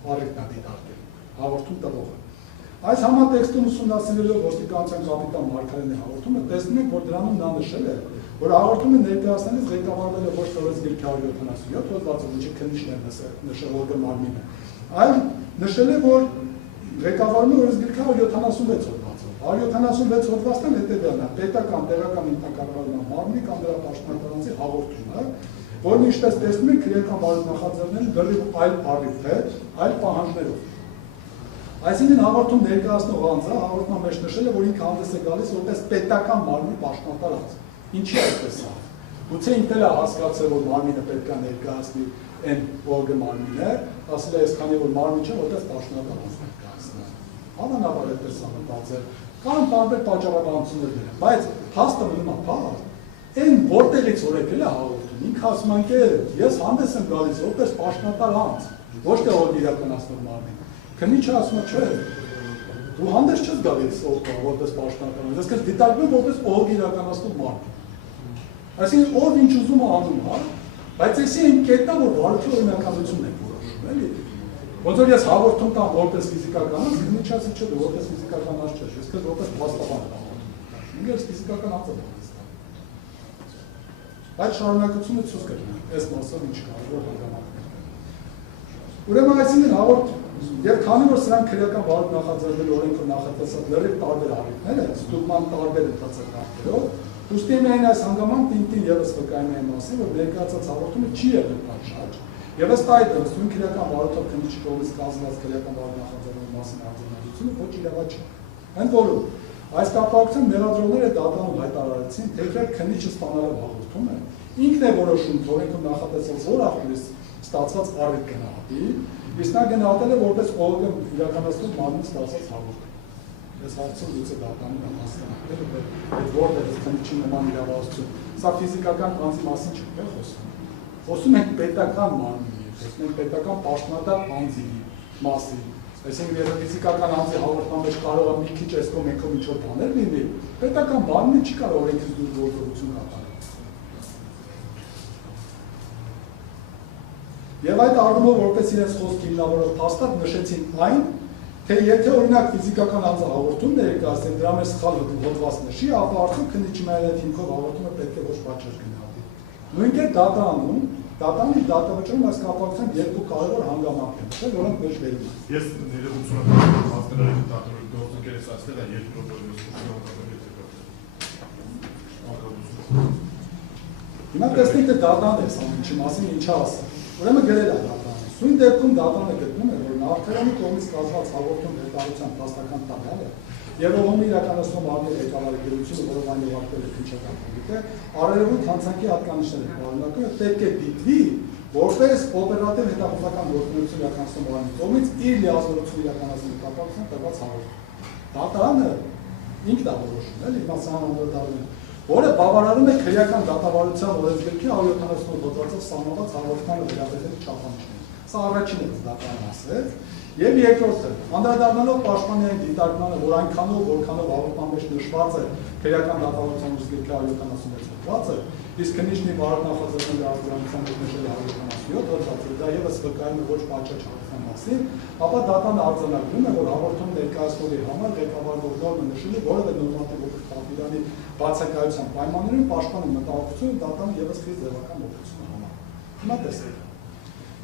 առիթն է դիտարկել, հաղորդում տվողը։ Այս համատեքստում ուսումնասիրելով ոստիկանության կապիտան Մարգարյանի հաղորդումը տեսնում ենք, որ դրանում նա նշել է, որ հաղորդումը ներկայացնելիս ղեկավարվել է ոչ թե օրենսգիրքի 177 հոդվածով, ինչը քննիչն է նշել օրգան մարմինը, այլ նշել է, որ ղեկավարում է օրենսգիրքի 176 հոդվածով։ 176 հոդվածն հետևյալն է՝ պետական, տեղական ինքնակառավարման մարմնի կամ դրա պաշտոնատարանցի հաղորդումը, որն ինչպես տեսնում ենք, քրեական բարդ նախաձեռնել լրիվ այլ առիթ, այլ պահանջներով։ Այսինքն հաղորդում ներկայացնող անձը հաղորդման մեջ նշել է, որ ինքը հանդես է գալիս որպես պետական մարմնի պաշտոնատար անձ։ Ինչի է այդպես անում։ Գուցե ինքն էլ է հասկացել, որ մարմինը պետք է ներկայացնի այն ՈԳ մարմինը, ասել է, այսքանի որ մարմին չէ, որպես պաշտոնատար անձ ներկայացնի։ Անանաբար այդպես մտածել, կան տարբեր պատճառաբանություններ դրան, բայց փաստը մնում է փաստ։ Այն որտեղից որ եկել է հաղորդում, ինքը ասում է, ես հանդես եմ գալիս որպես պաշտոնատար անձ, ոչ թե ՈԳ իրականացնող մարմին։ Քննիչը ասում է, չէ, դու հանդես չես գալիս որպես պաշտոնատար անձ, ես քեզ դիտարկում եմ որպես ՈԳ իրականացնող մարմին։ Այսինքն ով ինչ ուզում է անում, հա, բայց էսի այն կետն է, որ վարչի օրինականությունն է որոշում, էլի։ Ոնց որ ես հաղորդում տամ որպես ֆիզիկական անձ, քննիչը ասի, չէ, դու որպես ֆիզիկական անձ չես, ես քեզ որպես փաստաբան եմ հաղորդում։ Ինձ ֆիզիկական անձ եմ հանդես։ Այդ շարունակությունը ցույց կտա, այս մասով ինչ կարևոր հանգամանքներ կան։ Ուրեմն այսինքն հաղորդ եւ քանի որ սրանք քրեական բարդ նախաձեռնելու օրենքով նախատեսած լրիվ տարբեր առիթներ են, ստուգման տարբեր ընթացակարգերով, ուստի միայն այս հանգամանքն ինքնին եւս վկայում է մասին, որ ներկայացած հաղորդումը չի եղել պատշաճ, եւ ըստ այդմ սույն քրեական բարդով քննիչի կողմից կազմված քրեական բարդ նախաձեռնելու մասին արձանագրությունը ոչ իրավաճ է։ Ընդ որում, այս կապակցությամբ մեղադրողները դատանում հայտարարեցին, թե իհարկե քննիչը ստանալով հաղորդումը ինքն է որոշում, թե օրենքում նախատեսած որ աղբյուրից ստացված առիթ գնահատի, իսկ նա գնահատել է որպես ՈԳ իրականացնող մարմին ստացած հաղորդում։ Ես հարցում գուցե դատանին հասկանալ, այդ որտեղից քննիչի նման իրավասություն, սա ֆիզիկական անձի մասին չէ խոսում։ Խոսում ենք պետական մարմնի, խոսում ենք պետական պաշտոնատար անձի մասին։ Այսինքն եթե ֆիզիկական անձի հաղորդման մեջ կարող է մի քիչ էս կողմ ինչ որ բաներ լինի, պետական մարմինը չի կարող օրենքից դուրս գործողություն կատարել։ Եվ այդ առումով որպես իրենց խոսք հիմնավորող փաստաթ նշեցին այն, թե եթե օրինակ ֆիզիկական անձը հաղորդում ներկայացնի, դրա մեջ սխալ հոդված նշի, ապա արդյոք քննիչի միայն այդ հիմքով հաղորդումը պետք է ոչ պատճառ գնահատի։ Նույնիսկ դատանում, դատանի դատավճռում այս կապակցությամբ երկու կարևոր հանգամանք են, չէ՞, որոնք մեջ վերում են։ Ես ներողություն հասկանալի դատորի գործընկերս ասել եմ երկրորդ Հիմա տեսնենք թե դատան է սա ինչի մասին ինչա ասա։ Ուրեմն գրել է դատանը։ Սույն դեպքում դատանը գտնում է, որ Նավթարյանի կողմից կազմված հաղորդում դետալության փաստական տվյալը եւ ողոմի իրականացնող մարմնի ղեկավարի գրությունը, որով այն ուղարկվել է քննչական կոմիտե, արարևոտ հանցանքի հատկանիշները պարունակում է, պետք է դիտվի որպես օպերատիվ հետախուզական գործունեություն իրականացնող մարմնի կողմից իր լիազորություն իրականացնելու կապակցությամբ տրված հաղորդում։ Դատարանը ինքն է որոշում, էլի, հիմա սա անդրադառնում է, որը բավարարում է քրեական դատավարության օրենսգրքի 178 հոդվածով սահմանված հաղորդմանը վերաբերող չափանիշներին։ Սա առաջինը դատարանը ասեց, եւ երկրորդը, անդրադառնալով պաշտպանային դիտարկմանը, որ այնքանով, որքանով հաղորդման մեջ նշված է քրեական դատավարության օրենսգրքի 176 հոդվածը, իսկ քննիչն բարդ նախաձեռնելու արձանագրության մեջ նշել է 177 հոդվածը, դա եւս վկայում է ոչ պատճառ չափության մասին, ապա դատանը արձանագրում է, որ հաղորդում ներկայացնողի համար ղեկավարող նորմը նշելու որևէ նորմատիվ պատվիրանի բացակայության պայմաններում պաշտպանում մտահոգությունը դատանը եւս խիստ ձևական օգնություն համարում։ Հիմա տեսեք։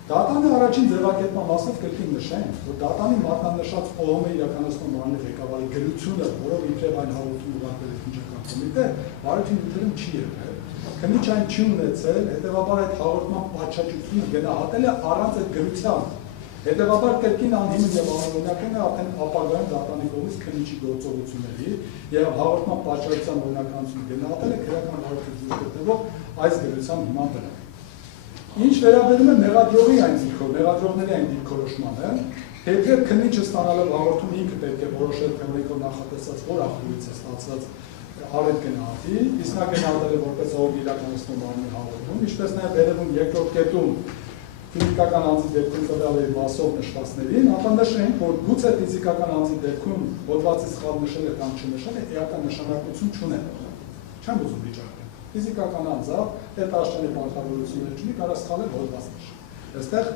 Դատանի առաջին ձևակերպման մասով կրկին նշենք, որ դատանի մատնանշած ՕՀՄ իրականացնող մարմնի ղեկավարի գրությունը, որով իբրև այն հաղորդում ուղարկվել է քննչական կոմիտե, բարություն ընտրում չի եղել։ Քննիչ այն չի ունեցել, հետևաբար այդ հաղորդման պատշաճությունը գնահատել է առանց այդ գրության։ Հետևաբար կրկին անհիմն եւ անօրինական է արդեն ապագայում դատանի կողմից քննիչի գործողությունների եւ հաղորդման պատշաճության օրինականությունը գնահատել է քրեական հարցից գտնվող այս գրության հիման վրա։ Ինչ վերաբերում է մեղադրողի այն դիրքով, մեղադրողների այն դիրքորոշմանը, թեև քննիչը ստանալով հաղորդում ինքը պետք է որոշել թե օրենքով նախատեսած որ աղբյուրից է ստացված առիթ գնահատի, իսկ նա գնահատել է որպես ով իրականացնող մարմնի հաղորդում, ինչպես նաև վերևում երկրորդ կետում ֆիզիկական անձի դեպքում տվյալների մասով նշվածներին, ապա նշենք, որ գուցե ֆիզիկական անձի դեպքում հոդվածի սխալ նշել է կամ չնշել է, էական նշանակություն չունեն։ Չեմ ուզում վիճակել։ Ֆիզիկական անձը այդ աշճանի պարտավորություններ չունի, կարող սխալել հոդված նշել։ Այստեղ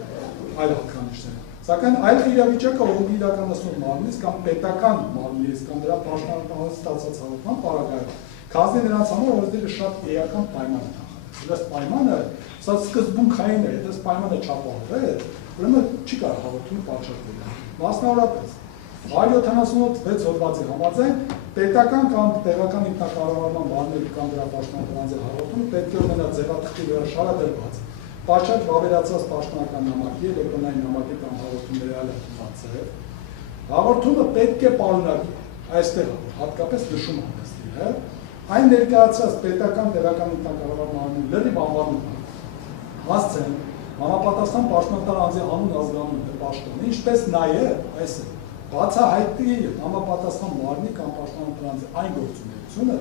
այլ հատկանիշներ են։ Սակայն այլ իրավիճակը ողջի իրականացնող մարմնից կամ պետական մարմնից կամ դրա պաշտպանականից ստացած հաղորդման պարագայում կազմի նրանց համար օրենսդիրը շատ էական պայման է նախատեսել։ Այս պայմանը սա սկզբունքային է, եթե պայմանը չապահովվի, ուրեմն չի կարող հաղորդումը պատշաճվել։ Մասնավորապես 176 հոդվածի համաձայն պետական կամ տեղական ինքնակառավարման մարմնի կամ դրա պաշտպանականների հաղորդումը պետք է ունենա ձևաթղթի վրա շարադրված պատշաճ վավերացված պաշտպանական նամակի, էլեկտրոնային նամակի կամ հաղորդումների ալերտված է։ Հաղորդումը պետք է պարունակի, այստեղ հատկապես նշում է, այն ներկայացած պետական տեղական ինքնակառավարման մարմնի լրիվ անվանումը, հասցեն, համապատասխան պաշտպանական անձի անուն ազգանունը պաշտոնը, ինչպես նաև այս բացահայտի համապատասխան մարմնի կամ պաշտպանական անձի այն գործունեությունը,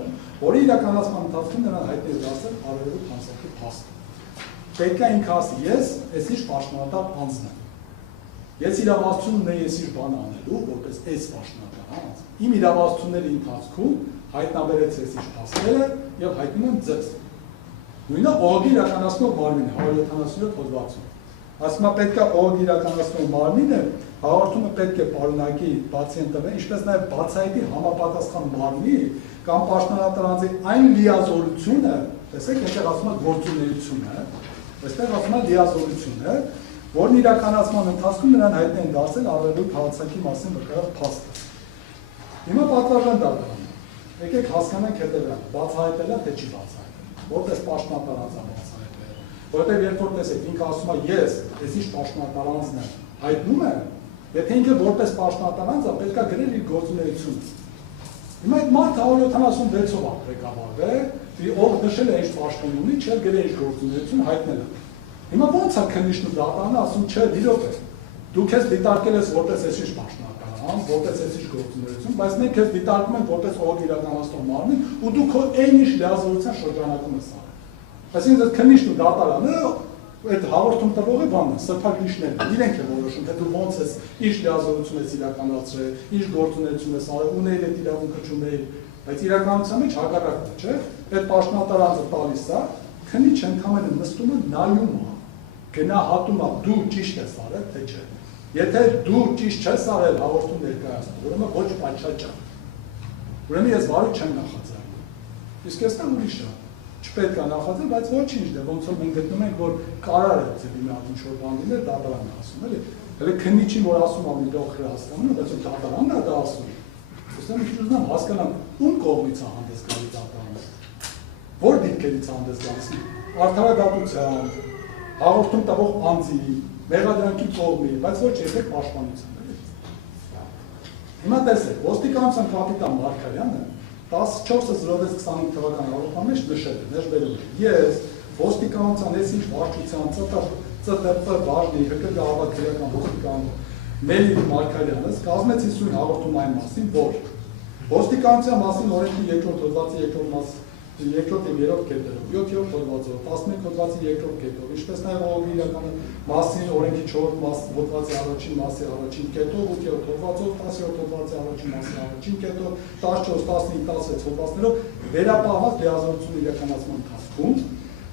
որի իրականացման ընթացքում նրան հայտնի է դարձել արևելուտ հանցակի փաստը։ Պետք է ինքը ասի, ես ինչ պաշտպանական անձն եմ։ Ես իրավասություն ունեի ես ինչ բան անելու, որպես այս պաշտպանական անձ։ Իմ իրավասությունների ընթացքում հայտնաբերեց ես ինչ փաստերը եւ հայտնում եմ ձեզ։ Նույնը ՕԳ իրականացնող մարմինը 177 հոդվածում։ Ասում է պետք է ՕԳ իրականացնող մարմինը հաղորդումը պետք է պարունակի բացի ընտրվի, ինչպես նաև բացահայտի համապատասխան մարմնի կամ պաշտպանական անձի այն լիազորությունը, տեսեք, այնտեղ ասում է գործունեությունը, այստեղ ասում է լիազորությունը, որն իրականացման ընթացքում նրան հայտնի են դարձել արևելուտ հանցակի մասին վկայող փաստը։ Հիմա պատվական դատարանը։ Եկեք հասկանանք հետևյալը, բացահայտելա թե չի բացահայտել, որպես պաշտպանական անձ բացահայտել, որտեղ երբ որ տեսեք, ինքը ասում է ես, ես ինչ պաշտպանական անձն եմ, հայտնում եմ, եթե ինքը որպես պաշտպանական անձ է, պետք է գրել իր գործունեությունը։ Հիմա այդ մարդը 176-ով ղեկավարվել, ով նշել է ինչ պաշտոն ունի, չէ գրել իր գործունեություն հայտնել է։ Հիմա ո՞նց է քննիչն ու դատարանը ասում, չէ, իրոք է։ Դու քեզ դիտարկել ես որպես այսինչ պաշտպանական, որպես այսինչ գործունեություն, բայց մենք քեզ դիտարկում ենք որպես ով իրականացնող մարմին, ու դու քո այնիշ լիազորության շրջանակում ես արել։ Այսինքն այդ քննիչն ու դատարանը այդ հաղորդում տվողի բանն է, սրբագիշներն իրենք են որոշում, թե դու ոնց ես, ինչ լիազորություն ես իրականացրել, ինչ գործունեություն ես արել, ունեիր այդ իրավունքը չունեիր, բայց իրականության մեջ հակառակն է, չէ՞։ Այդ պաշտպանական անձը տալիս է, քննիչը ընդհանրապես նստում է նայում է, գնահատում է դու ճիշտ ես արել, թե չէ։ Եթե դու ճիշտ չես արել հաղորդում ներկայացնում, ուրեմն ոչ պատշաճ է։ Ուրեմն ես բարի չեմ նախաձեռնում։ Իսկ այստեղ ուրիշ է։ Չպետք է նախաձեռնել, բայց ոչինչ դե ոնց որ մենք գտնում ենք, որ կարար է ծեվի մի հատ ինչ-որ բան լինել, դատարանն է ասում, էլի։ Հələ քննիչին որ ասում է մի դող հասկանում, բայց դատարանն է դա ասում։ Ուսեմ ինչ ուզում հասկանամ, ում կողմից է հանդես գալիս դատարանը։ Որ դիտքերից հանդես գալիս։ Արդարադատության, հաղորդում տվող անձի, մեղադրանքի կողմի, բայց ոչ եթե պաշտպանության։ Հիմա տեսեք, ոստիկանության կապիտան Մարգարյանը 14.06.25 թվականի հաղորդման մեջ նշել է, ներբերում է. ես ոստիկանության այսինչ վարչության ՑՏՊ բաժնի ՀԿԳ ավագ ոստիկան Մելիք Մարգարյանս կազմեցի սույն հաղորդում այն մասին, որ ոստիկանության մասին օրենքի 2-րդ հոդվածի 2-րդ մաս 2-րդ եւ 3-րդ կետերով, 7-րդ հոդվածով, 11 հոդվածի 2-րդ կետով, ինչպես նաեւ ողջի իրական մասին օրենքի 4-րդ մաս հոդվածի առաջին մասի առաջին կետով, 8-րդ հոդվածով, 10-րդ հոդվածի առաջին մասի առաջին կետով, 14, 15, 16 հոդվածներով վերապահված լիազորություն իրականացման ընթացքում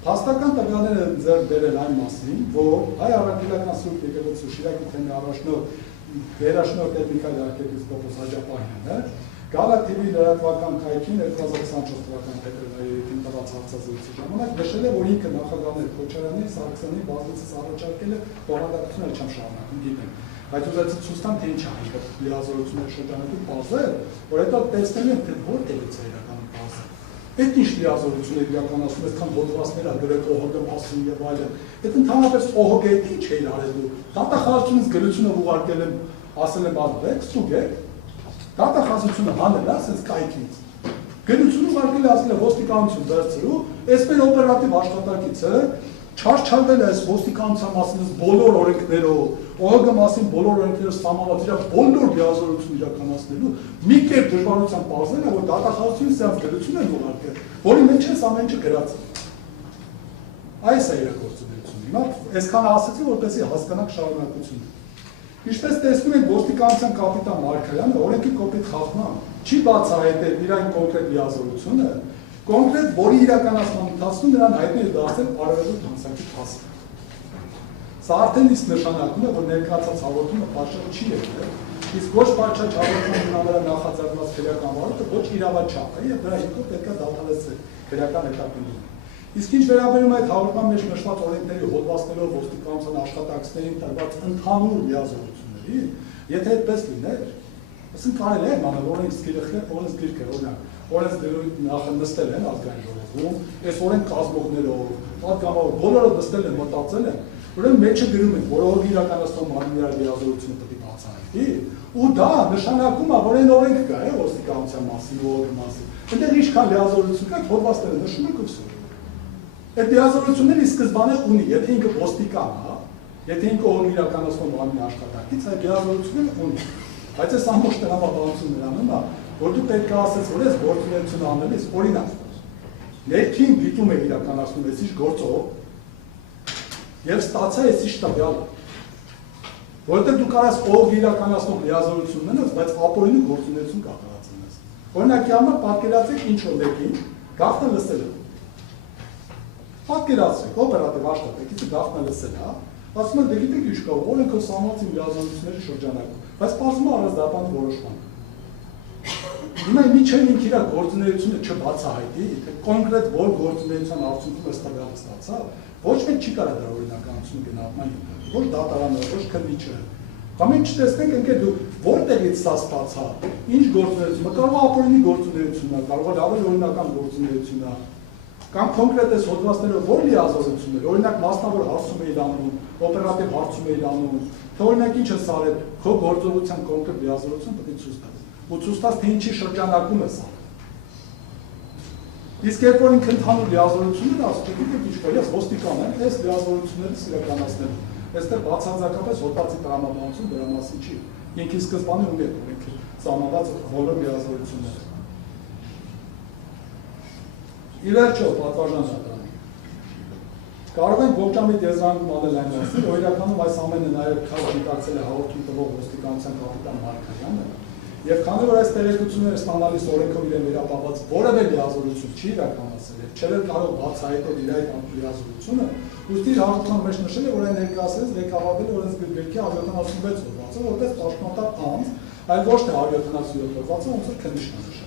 փաստական տվյալները ձեռք բերել այն մասին, որ հայ առաքելական սուրբ եկեղեցու Շիրակի թեմի առաջնորդ վերաշնորհ Միքայել arczepiskopos Աջապահյանը Գալա TV լրատվական կայքին 2024 թվականի փետրվարի 7-ին տված հարցազրույցի ժամանակ նշել է, որ ինքը նախագահներ Քոչարյանի, Սարգսյանի բազմիցս առաջարկել է բովանդակությունը չեմ շարունակում, գիտեմ։ Բայց ուզեցի ցույց տամ, թե ինչ է ինքը լիազորությունների շրջանակում բազել, որ հետո տեսնելու են, թե որտեղից է իրականում բազել։ Այդ ինչ լիազորություն է իրականացում, այսքան հոդվածներ ա գրել ՕՀԳ մասին եւ այլն։ Այդ ընդհանրապես ՕՀԳ-ի ինչ է արել դու։ Դատախազությունից գրությունը ուղարկել եմ, ասել եմ ալվեք, ստուգեք։ Դատախազությունը հանել է, ասես կայքից։ Գրությունը ուղարկել է ասել է ոստիկանություն վերցրու, այսպես օպերատիվ աշխատակիցը չարչարվել է ոստիկանության մասին բոլոր օրենքներով, ՕՀԳ մասին բոլոր օրենքները սահմանված իր բոլոր լիազորություն իրականացնելու մի կերպ դժվարությամբ բազել է, որ դատախազությունից սրանց գրություն են ուղարկել, որի մեջ է ամեն ինչը գրած։ Այս է իր գործունեությունը։ Հիմա այսքան ասացի, որպեսզի հասկանաք շարունակությունը։ Ինչպես տեսնում ենք, ոստիկանության կապիտան Մարգարյանը օրենքի կոպիտ խախտմամբ չի բացահայտել իր այն կոնկրետ լիազորությունը, կոնկրետ որի իրականացման ընթացքում նրան հայտնի է դարձել արևելուտ հանցակի փաստը։ Սա արդեն իսկ նշանակում է, որ ներկայացած հաղորդումը պատշաճ չի եղել, իսկ ոչ պատշաճ հաղորդման վրա նախաձեռնված քրեական վարույթը ոչ իրավաչափ է եւ դրա հիմքով պետք է դադարեցնել քրեական հետապնդումը։ Իսկ ինչ վերաբերում է այդ հաղորդման մեջ նշված օրենքների հոդվածներով ոստիկանության աշխատակիցներին տրված ընդհանուր լիազորությունների, եթե այդպես լիներ, ասենք կարելի է իմանալ օրենսգիրքը, օրենսգիրքը նախանստել են ազգային ժողովում, այս օրենք կազմողներով, պատգամավոր բոլորը նստել են, մտածել են, ուրեմն մեջը գրում են, որ ով իրականացնում մարմինների լիազորությունը պետք է բացահայտի, ու դա նշանակում է, որ այն օրենք կա, ոստիկանության մասին, ողորի մասին, այնտեղ ինչքան լիազորություն կա, հոդվածները նշում են կվսում։ Այդ լիազորությունները սկզբանե ունի, եթե ինքը ոստիկան է, եթե ինքը ով իրականացնում մարմինի աշխատակից, այդ լիազորությունները ունի։ Բայց այս ամբողջ տրամաբանությունն նրանում է, որ դու պետք է ասես, որ այս գործունեությունը անելիս, օրինակ, ներքին դիտում է իրականացնում ես ինչ գործով, եւ ստացա ես ինչ տվյալ, որովհետեւ դու կարաս ով իրականացնում լիազորությունն ունես, բայց ապօրինի գործունեություն կատարած ունես։ Օրինակի համար պատկերացրեք ինչ որ մեկին գաղտնը լսել է։ Պատկերացրեք, օպերատիվ աշխատակիցը գաղտնը լսել է, ասում է դե գիտեք ինչ կա, օրենքը սահմանած լիազորությունների շրջանակում, բայց պարզվում է առանձնապատի որոշման։ Հիմա միջին ինքն իր գործունեությունը չբացահայտի, թե կոնկրետ որ գործունեության արդյունքում է տվյալը ստացա, ոչ մեկ չի կարող դրա օրինականությունը գնահատման ենթարկել, ոչ դատարանը, ոչ քննիչը։ Կամ ինչ տեսնենք, ընկեր դու որտեղից սա ստացա, ինչ գործունեություն, կարող է ապօրինի գործունեություն է, կարող է ավելի օրինական գործունեություն է, կամ կոնկրետ այս հոդվածներով որ լիազորություններ, օրինակ մասնավոր հարցում էիր անում, օպերատիվ հարցում էիր անում, թե օրինակ ինչ ես արել, քո գործողության կոնկրետ լիազորություն պետք է ցույց տաս, ու ցույց տաս, թե ինչի շրջանակում ես արել։ Իսկ երբ որ ինքը ընդհանուր լիազորություններ ասում է, ինչ կա, ես ոստիկան եմ, այս լիազորությունները իրականացնելու։ Այստեղ բացարձակապես հոդվածի տրամաբանություն դրա մասին չի։ Ինքը սկզբանե ունի այդ օրենքի սահմանված բոլոր լիազորությունները։ Ի վերջո, պատվարժան դատարան։ Կարող ենք ողջամիտ եզրանկում անել այն մասին, որ իրականում այս ամենը նաև քաշ դիտարկել է հաղորդում տվող ոստիկանության կապիտան Մարկարյանը, եւ քանի որ այս տեղեկությունները ստանալիս օրենքով իրեն վերապահված որևէ լիազորություն չի իրականացել եւ չէր կարող բացահայտել իր այդ լիազորությունը, ուստի իր հաղորդման մեջ նշել է, որ այն ներկայացրեց ղեկավարվել օրենսգրքի 176 հոդվածը, որպես պաշտպանատար անձ, այլ ոչ թե 177 հոդվածը, ոնց որ քննիչն է նշել։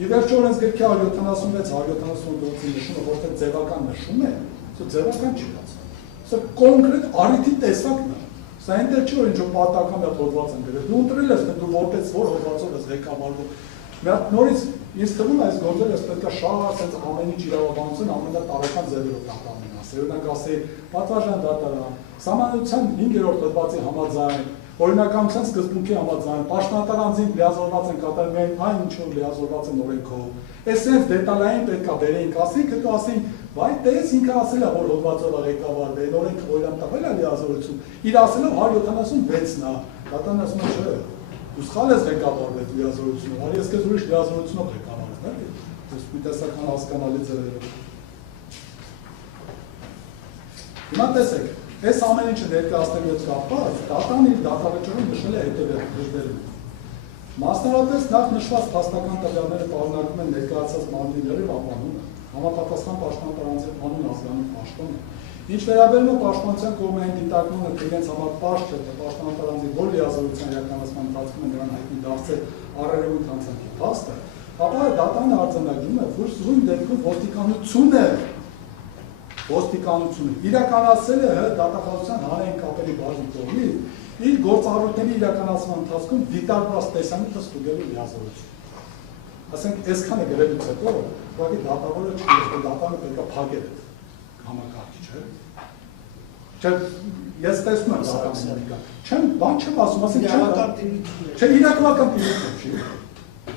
Ի վերջո օրենսգրքի 176-178 նշումը որտեղ ձևական նշում է, սա ձևական չի բացվում։ Սա կոնկրետ առիթի տեսակն է։ Սա այնտեղ չի, որ ինչ-որ պատահական մի հոդված են գրել։ Դու ընտրել ես, թե դու որպես որ հոդվածով ես ղեկավարվում։ Մի հատ նորից ինձ թվում է այս գործերը ես պետք է շատ ասենց ամեն ինչ իրավաբանություն ամենատարրական ձևերով կատարեն ասել։ Օրինակ ասել, պատվարժան դատարան, սահմանադրության 5-րդ հոդվածի համաձայն, օրինականության սկզբունքի համաձայն, պաշտպանատար անձին լիազորված են կատարում այն ինչ որ լիազորված են օրենքով։ Էսենց դետալային պետք է բերեինք ասենք, հետո ասենք, վայ տես ինքը ասել է, որ հոդվածով է ղեկավարվել, օրենքը օրինակ տվել է լիազորություն, իր ասելով 176-ն է, դատարանը ասում է չէ, դու սխալ ես ղեկավարվել լիազորությունով, արի ես քեզ ուրիշ լիազորությունով ղեկավարել, էլի, դες մի տեսական հասկանալի ձևերով։ Հիմա տեսեք, այս ամեն ինչը ներկայացնելու հետ կապված, դատարանը իր դատավճռում նշել է հետևյալը։ Մասնավորապես նախ նշված փաստական տվյալները պարունակում են ներկայացած մարմինների ապանումը, համապատասխան պաշտպանատար անձի անուն ազգանունի պաշտոնը։ Ինչ վերաբերում է պաշտպանության կողմային դիտարկմանը, թե իրենց համար պաշտ է, թե պաշտպանատար անձի որ լիազորության իրականացման ընթացքում է նրան հայտնի դարձել առերևույթ հանցանքի փաստը, ապա դատարանը արձանագրում է, որ սույն դեպքում ոստիկանությունը իրականացել է դատախազության հանրային կապերի բաժնի կողմից իր գործառույթների իրականացման ընթացքում դիտարկված տեսանյութը ստուգելու լիազորություն։ Ասենք, այսքանը գրելուց հետո, ուղղակի դատավորը չի, որ դատարանը պետք է փակել համակարգիչը։ Չէ, ես տեսնում եմ դատարանները։ Չեմ, բան չեմ ասում, ասենք չէ, իրավական տիրույթում չի։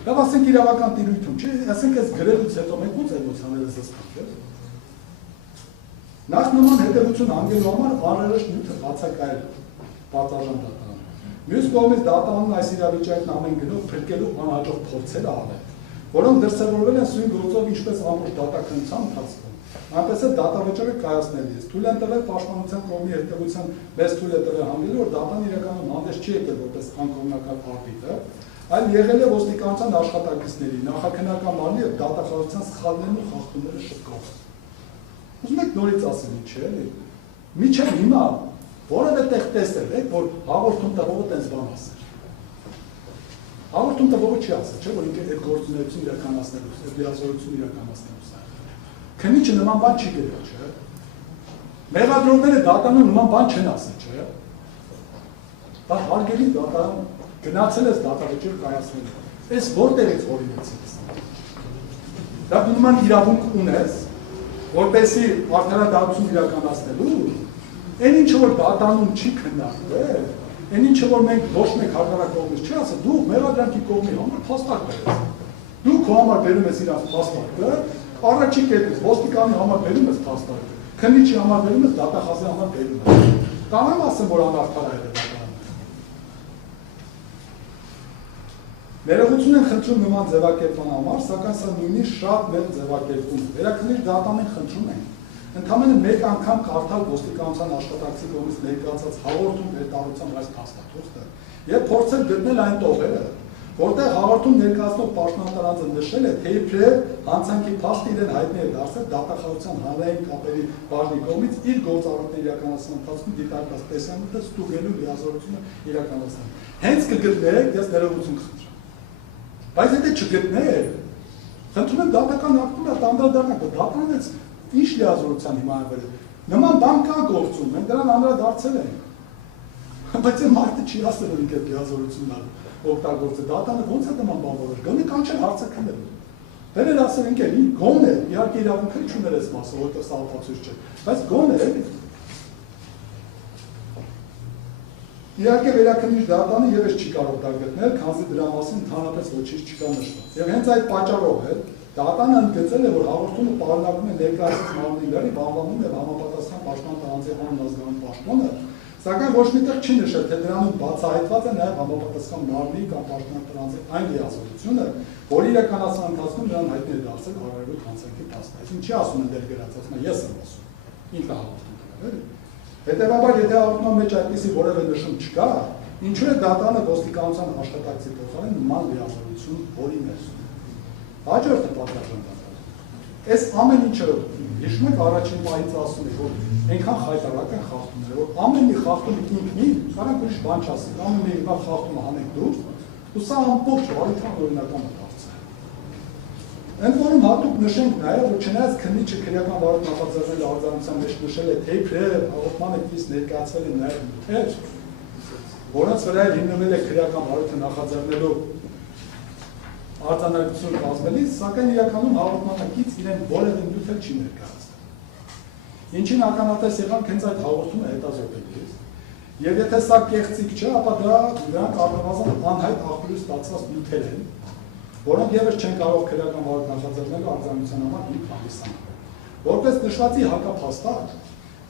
Լավ, ասենք իրավական տիրույթում չի, ասենք այս գրելուց հետո մենք ո՞նց էմոցիաները զսպենք, չէ՞։ Նախ նման հետևություն հանգելու համար անհրաժեշտ նյութը բացակայել պատվարժան դատարանը։ Մյուս կողմից դատարանն այս իրավիճակն ամեն գնով փրկելու անհաջող փորձեր արել, որոնք դրսևորվել են սույն գործով ինչպես ամբողջ դատաքննության ընթացքում։ Այնպես է դատավճիռը կայացնելիս թույլ են տվել պաշտպանության կողմի հետևության մեծ թույլ է տվել հանգելու, որ դատարանը իրականում հանդես չի եկել որպես անկողմնակալ արբիտր, այլ եղել է ոստիկանության աշխատակիցների, նախաքննական մարմնի եւ դատախազության սխալներն ու խախտումները շփկող։ Ուզում եք նորից ասել ինչ է, էլի։ Միջև հիմա որևէ տեղ տեսել եք, որ հաղորդում տվողը տենց բան ասել։ Հաղորդում տվողը չի ասել, չէ՞, որ ինքը այդ գործունեությունը իրականացնելուց, այդ լիազորությունը իրականացնելուց է։ Քննիչը նման բան չի գրել, չէ՞։ Մեղադրողները դատանում նման բան չեն ասել, չէ՞։ Դա հարգելի դատարան գնացել ես դատավճիռ կայացնելու։ Այս որտեղից հորինեցին։ Դա նման իրավունք ունես, որպեսզի արդարադատություն իրականացնելու, այն ինչը որ դատանում չի քննարկվել, այն ինչը որ մենք ոչ մեկ հակառակ կողմից չի ասել, դու մեղադրանքի կողմի համար փաստարկ բերես։ Դու քո համար բերում ես իրաց փաստարկը, առաջին կետից ոստիկանի համար բերում ես փաստարկը, քննիչի համար բերում ես, դատախազի համար բերում ես։ Կարող եմ ասեմ, որ անարդար է դատարանը։ Ներողություն են խնդրում նման ձևակերպման համար, սակայն սա նույնիսկ շատ մեծ ձևակերպում է։ Վերաքննիչ դատարանին խնդրում ենք ընդամենը մեկ անգամ կարդալ ոստիկանության աշխատակցի կողմից ներկայացած հաղորդում ներկայացության այս փաստաթուղթը եւ փորձել գտնել այն տողերը, որտեղ հաղորդում ներկայացնող պաշտոնատարածը նշել է, թե իբրև հանցանքի փաստը իրեն հայտնի է դարձել դատախազության հանրային կապերի բաժնի կողմից իր գործառույթների իրականացման ընթացքում դիտարկված տեսանյութը ստուգելու լիազորությունը իրականացնել։ Հենց կգտնեք, ես ներողություն խնդրում։ Բայց եթե չգտնեք, խնդրում եմ դատական ակտում է տանդրադառնանք, դատարանից ինչ լիազորության հիմա է։ Նման բան կա գործում, մենք դրան անդրադարձել ենք։ Բայց այն մարդը չի ասել, որ ինքը լիազորությունն է օգտագործել, դատարանը ո՞նց է նման բան որոշ, գոնե կանչել հարցը քննելու։ Բերել ասել ընկեր, գոնե, իհարկե իրավունքը չուներ այս մասը, որտեղ սա ապացույց չէ, բայց գոնե Իհարկե վերաքննիչ դատարանը ևս չի կարող դա գտնել, քանզի դրա մասին ընդհանրապես ոչինչ չկա նշված։ Եվ հենց այդ պատճառով էլ դատարանը ընդգծել է, որ հաղորդումը պարունակում է ներկայացած մարմինների բանվանում եւ համապատասխան պաշտպան անձնազգային պաշտոնը, սակայն ոչ միտեղ չի նշել, թե դրանում բացահայտված է նաեւ համապատասխան մարմնի կամ պաշտպան անձի այն լիազորությունը, որի իրականացման ընթացքում նրան հայտնի է դարձել հարավայրի հանցանքի փաստը։ Այսինքն չի ասում ընդեր գրած, ասում է ես եմ ասում։ Ինքը հաղորդում է, էլի։ Հետևաբար, եթե հաղորդման մեջ այդպիսի որևէ նշում չկա, ինչու է դատարանը ոստիկանության աշխատակցի փոխարեն նման լիազորություն հորինել։ Հաջորդը պատրաստական դատարան։ Այս ամեն ինչը հիշում եք առաջին պահից ասում եք, որ այնքան խայտարակ են խախտումները, որ ամեն մի խախտում ինքնին, կարանք ուրիշ բան չասենք, ամեն մի խախտումը հանեք դուք, ու սա ամբողջ բարիքան օրինական է դարձել։ Ընդ որում հատուկ նշենք նաև, որ չնայած քննիչը քրեական վարույթ նախաձեռնելու արձանության մեջ նշել է, թե իբրև հաղորդմանը կից ներկայացվել են նաև նյութեր, որոնց վրա հիմնվել է քրեական վարույթը նախաձեռնելու արձանագրություն կազմելիս, սակայն իրականում հաղորդմանակից իրեն որևէ նյութ չի ներկայացվել։ Ինչին ականատես եղանք հենց այդ հաղորդումը հետազոտելիս, եւ եթե սա կեղծիք չէ, ապա դրանք առնվազն անհայտ աղբյուրից ստացված նյութեր են, որոնք ևս չեն կարող քրեական վարույթ նախաձեռնելու արձանության համար հիմք հանդիսանալ։ Որպես նշվածի հակափաստարկ,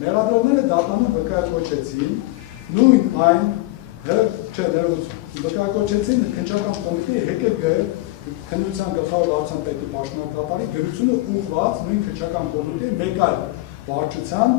մեղադրողները դատարանում վկայակոչեցին նույն այն վկայակոչեցին քննչական կոմիտեի ՀԿԳ քննության գլխավոր արձանպետի պաշտոնակատարի գրությունը ուղղված նույն քննչական կոմիտեի մեկ այլ վարչության